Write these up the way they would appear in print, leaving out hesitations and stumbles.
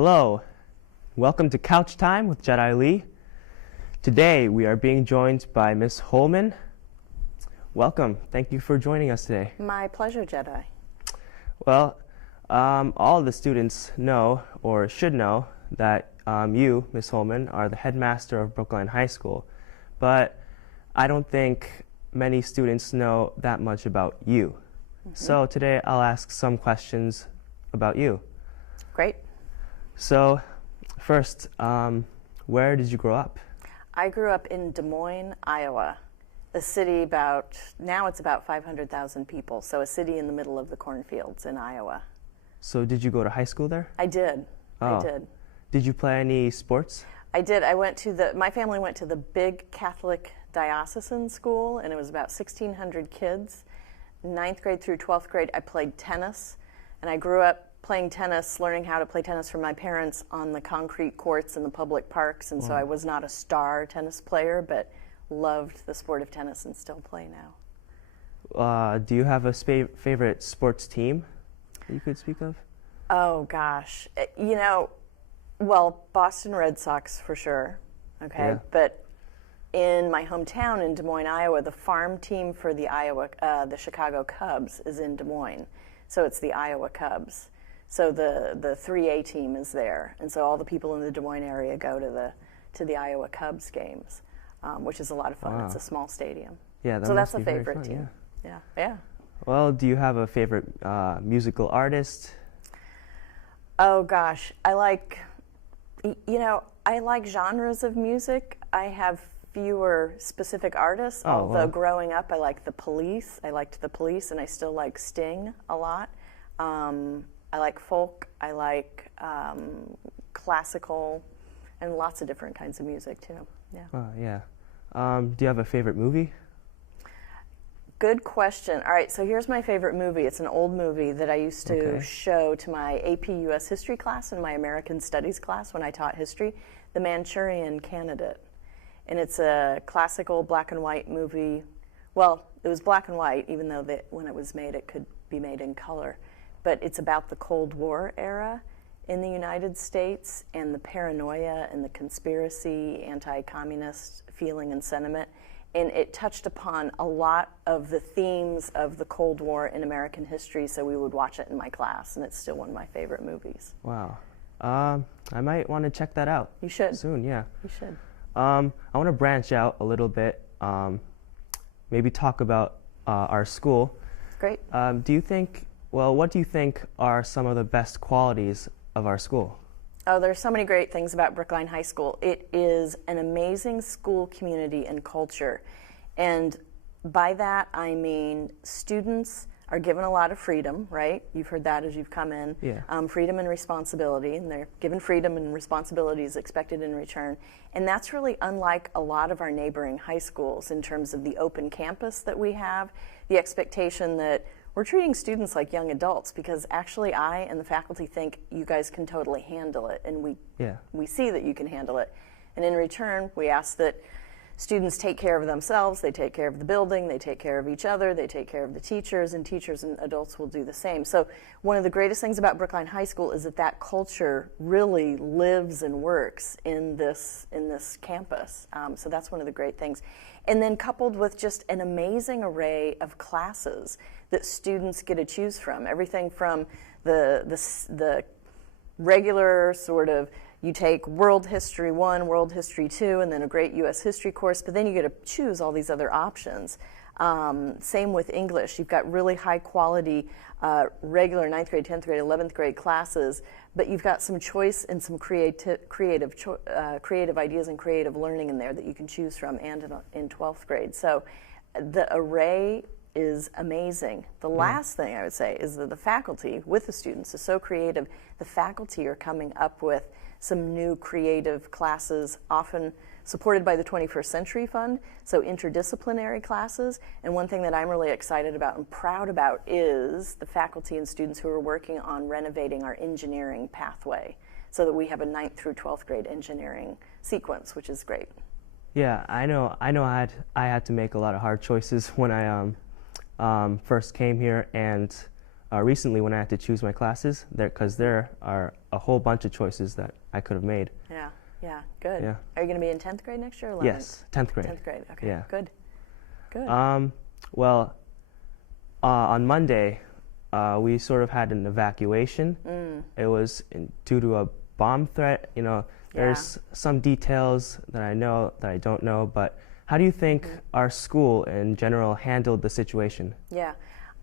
Hello, welcome to Couch Time with Jedhi Lee. Today we are being joined by Ms Holman. Welcome, thank you for joining us today. My pleasure, Jedhi. Well, all of the students know, or should know, that you, Ms Holman, are the headmaster of Brookline High School, but I don't think many students know that much about you. So today I'll ask some questions about you. Great. So first, where did you grow up? I grew up in Des Moines, Iowa, a city now it's about 500,000 people, so a city in the middle of the cornfields in Iowa. So did you go to high school there? I did. Oh. I did. Did you play any sports? I did. My family went to the big Catholic diocesan school, and it was about 1,600 kids. 9th grade through 12th grade, I played tennis, and I grew up playing tennis, learning how to play tennis from my parents on the concrete courts in the public parks, and so I was not a star tennis player, but loved the sport of tennis and still play now. Do you have a favorite sports team that you could speak of? Oh, gosh. Boston Red Sox for sure, okay? Yeah. But in my hometown in Des Moines, Iowa, the farm team for the Chicago Cubs is in Des Moines. So it's the Iowa Cubs. So the 3A team is there. And so all the people in the Des Moines area go to the Iowa Cubs games, which is a lot of fun. Wow. It's a small stadium. Yeah, so that's must a be very favorite fun, team. Yeah. Well, do you have a favorite musical artist? Oh gosh, I like genres of music. I have fewer specific artists, although growing up I liked the Police, and I still like Sting a lot. I like folk, I like classical, and lots of different kinds of music too. Yeah. Do you have a favorite movie? Good question. All right, so here's my favorite movie. It's an old movie that I used to show to my AP US history class and my American Studies class when I taught history, The Manchurian Candidate. And it's a classical black and white movie. Well, it was black and white, even though when it was made, it could be made in color. But it's about the Cold War era in the United States and the paranoia and the conspiracy, anti-communist feeling and sentiment. And it touched upon a lot of the themes of the Cold War in American history, so we would watch it in my class, and it's still one of my favorite movies. Wow. I might want to check that out. You should. Soon, yeah. You should. I want to branch out a little bit, maybe talk about our school. Great. What do you think are some of the best qualities of our school? Oh, there's so many great things about Brookline High School. It is an amazing school community and culture. And by that, I mean students are given a lot of freedom, right? You've heard that as you've come in. Yeah. Freedom and responsibility, and they're given freedom and responsibilities expected in return. And that's really unlike a lot of our neighboring high schools in terms of the open campus that we have, the expectation that we're treating students like young adults, because actually I and the faculty think you guys can totally handle it, and we see that you can handle it. And in return, we ask that students take care of themselves, they take care of the building, they take care of each other, they take care of the teachers, and teachers and adults will do the same. So one of the greatest things about Brookline High School is that culture really lives and works in this campus. So that's one of the great things. And then coupled with just an amazing array of classes that students get to choose from. Everything from the regular sort of, you take World History 1, World History 2, and then a great U.S. history course, but then you get to choose all these other options. Same with English. You've got really high quality regular 9th grade, 10th grade, 11th grade classes, but you've got some choice and some creative ideas and creative learning in there that you can choose from, and in 12th grade. So the array is amazing. The last thing I would say is that the faculty with the students is so creative. The faculty are coming up with some new creative classes, often supported by the 21st Century Fund, so interdisciplinary classes. And one thing that I'm really excited about and proud about is the faculty and students who are working on renovating our engineering pathway so that we have a 9th through 12th grade engineering sequence, which is great. Yeah, I know I had to make a lot of hard choices when I first came here, and recently when I had to choose my classes, because there are a whole bunch of choices that I could have made. Yeah, yeah, good. Yeah. Are you going to be in 10th grade next year or 11th? Yes, 10th grade. 10th grade, okay, Yeah. good, good. Well, on Monday, we sort of had an evacuation. It was due to a bomb threat. You know, there's some details that I know that I don't know, but how do you think our school in general handled the situation? Yeah,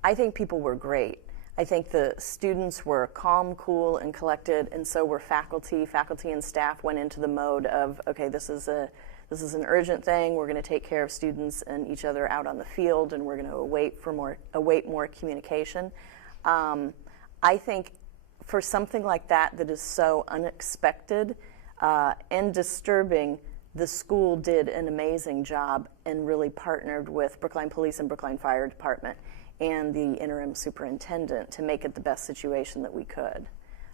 I think people were great. I think the students were calm, cool, and collected, and so were faculty. Faculty and staff went into the mode of, okay, this is an urgent thing. We're going to take care of students and each other out on the field, and we're going to await more communication. I think for something like that is so unexpected and disturbing, the school did an amazing job and really partnered with Brookline Police and Brookline Fire Department and the interim superintendent to make it the best situation that we could.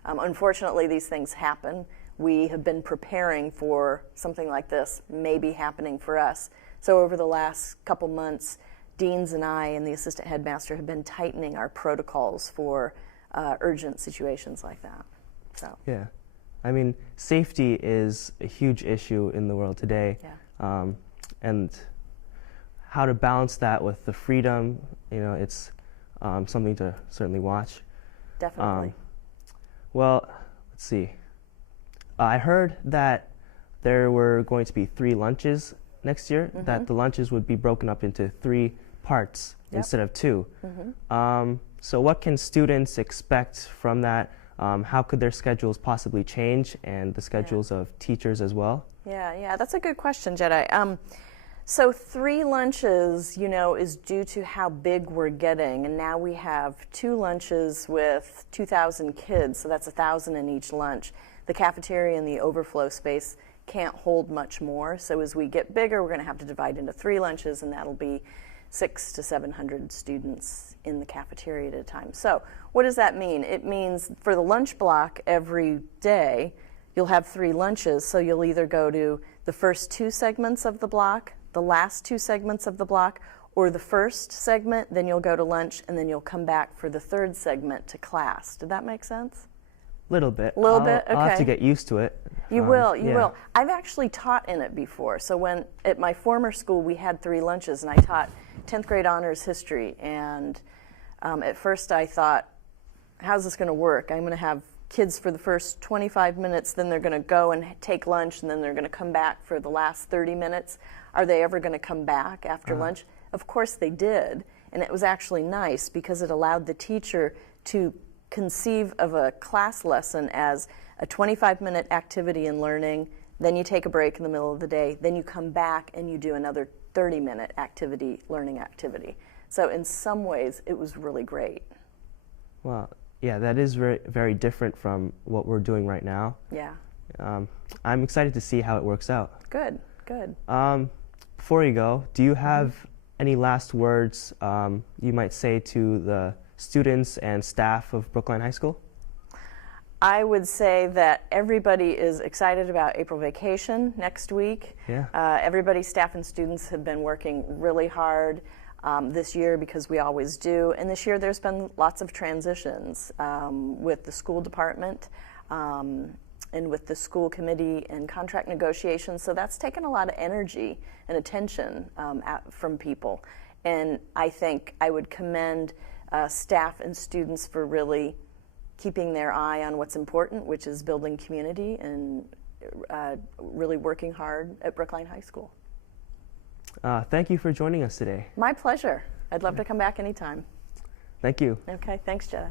Unfortunately, these things happen. We have been preparing for something like this maybe happening for us. So over the last couple months, deans and I and the assistant headmaster have been tightening our protocols for urgent situations like that. So. Yeah. I mean, safety is a huge issue in the world today. Yeah. And how to balance that with the freedom, you know, it's something to certainly watch. Definitely. Well, let's see. I heard that there were going to be 3 lunches next year, that the lunches would be broken up into 3 parts instead of 2. So what can students expect from that? How could their schedules possibly change, and the schedules of teachers as well? Yeah, that's a good question, Jedhi. So 3 lunches, you know, is due to how big we're getting, and now we have 2 lunches with 2,000 kids, so that's 1,000 in each lunch. The cafeteria and the overflow space can't hold much more, so as we get bigger, we're going to have to divide into 3 lunches, and that'll be 600 to 700 students in the cafeteria at a time. So what does that mean? It means for the lunch block every day, you'll have 3 lunches, so you'll either go to the first 2 segments of the block, the last 2 segments of the block, or the first segment, then you'll go to lunch, and then you'll come back for the 3rd segment to class. Did that make sense? Little bit. Little bit, okay. I'll have to get used to it. You will. I've actually taught in it before. So when at my former school we had 3 lunches, and I taught 10th grade honors history, and at first I thought, how's this going to work? I'm going to have kids for the first 25 minutes, then they're going to go and take lunch, and then they're going to come back for the last 30 minutes. Are they ever going to come back after lunch? Of course they did, and it was actually nice because it allowed the teacher to conceive of a class lesson as a 25-minute activity in learning, then you take a break in the middle of the day, then you come back and you do another 30-minute learning activity. So in some ways, it was really great. Well, yeah, that is very, very different from what we're doing right now. Yeah. I'm excited to see how it works out. Good, good. Before you go, do you have any last words you might say to the students and staff of Brookline High School? I would say that everybody is excited about April vacation next week. Yeah. Everybody, staff and students, have been working really hard this year because we always do. And this year there's been lots of transitions with the school department and with the school committee and contract negotiations. So that's taken a lot of energy and attention from people. And I think I would commend staff and students for really keeping their eye on what's important, which is building community and really working hard at Brookline High School. Thank you for joining us today. My pleasure. I'd love to come back anytime. Thank you. Okay, thanks, Jedhi.